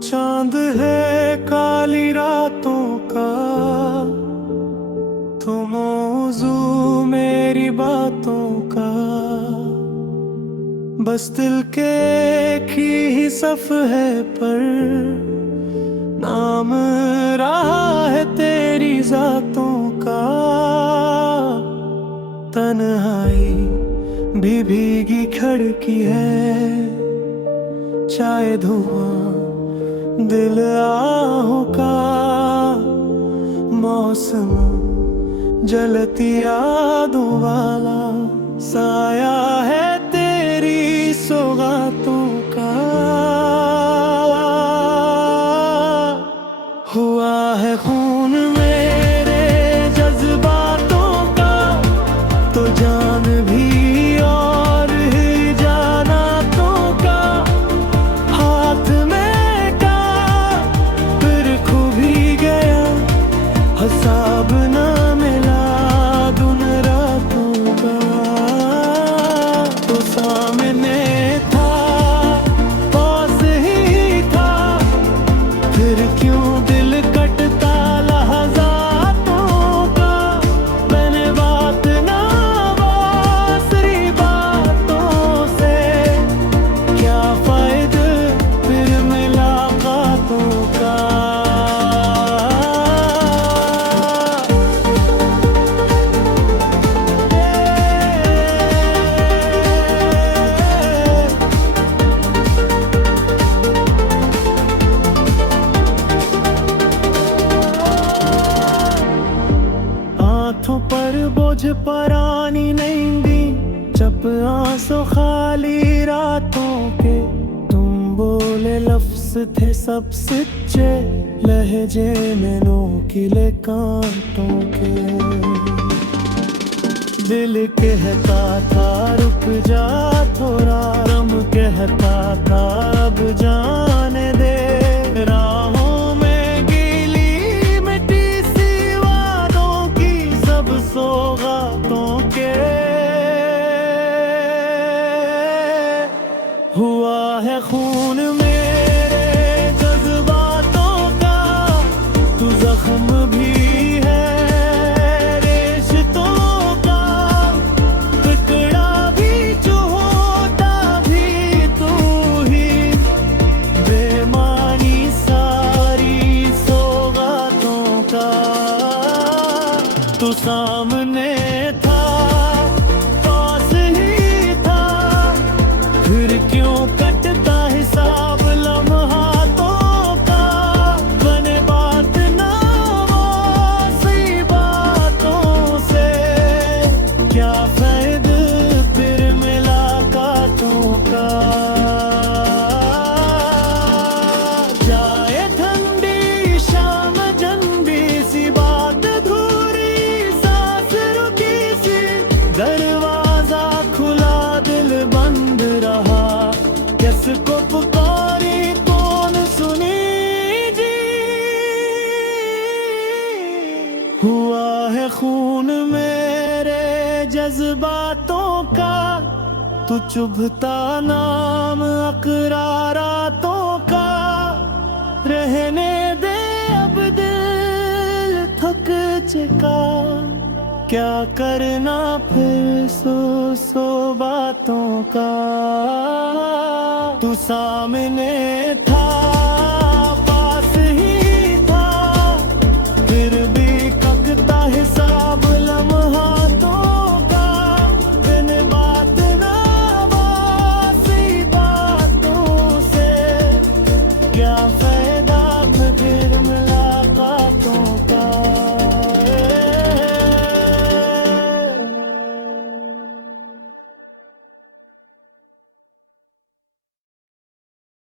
चांद है काली रातों का, तो मौजू मेरी बातों का। बस दिल के एक ही सफ है पर नाम रहा है तेरी जातों का। तन्हाई भी भीगी खड़की है, चाहे धुआं दिल आहों का। मौसम जलती यादों वाला साया है तेरी सौगातों का। हुआ है खून मेरे जज्बातों का, तो जान भी और ही जानातों का। हाथ में का फिर खो भी गया, हिसाब ना मिला उन रातों का। तो सामने था, पास ही था, फिर क्यों दिल कटता लहज़ातों का। मैंने बात ना बासरी बातों से, क्या फायदा फिर मुलाकातों का। हाथों पर बोझ परानी नींदी, चप आंसू खाली रातों के। तुम बोले लफ्ज थे सब सच्चे, लहजे में नोकीले कांटों के। दिल कहता था रुक जा थोड़ा, दम कहता था अब जाने दे। राहों में गीली मिट्टी सी वादों की, सब सौगातों के। हुआ है खून मेरे जज्बातों का, तू जख्म भी है रिश्तों का। टुकड़ा भी जो होता भी तू ही, बेमानी सारी सौगातों का। तू सामने था, पास ही था, फिर क्यों कटता हिसाब लम्हातों का। बने बात ना वासी बातों से, क्या फायदा फिर मुलाकातों का। जाए ठंडी शाम जंबी सी बात अधूरी, सांस रुकी सी, दरवाजा खुला दिल बंद रहा। किसको पुकारी कौन सुनी जी। हुआ है खून मेरे जज्बातों का, तू चुभता नाम अकरारातों का। रहने दे अब दिल थक चुका, क्या करना फिर सौ बातों का। तू सामने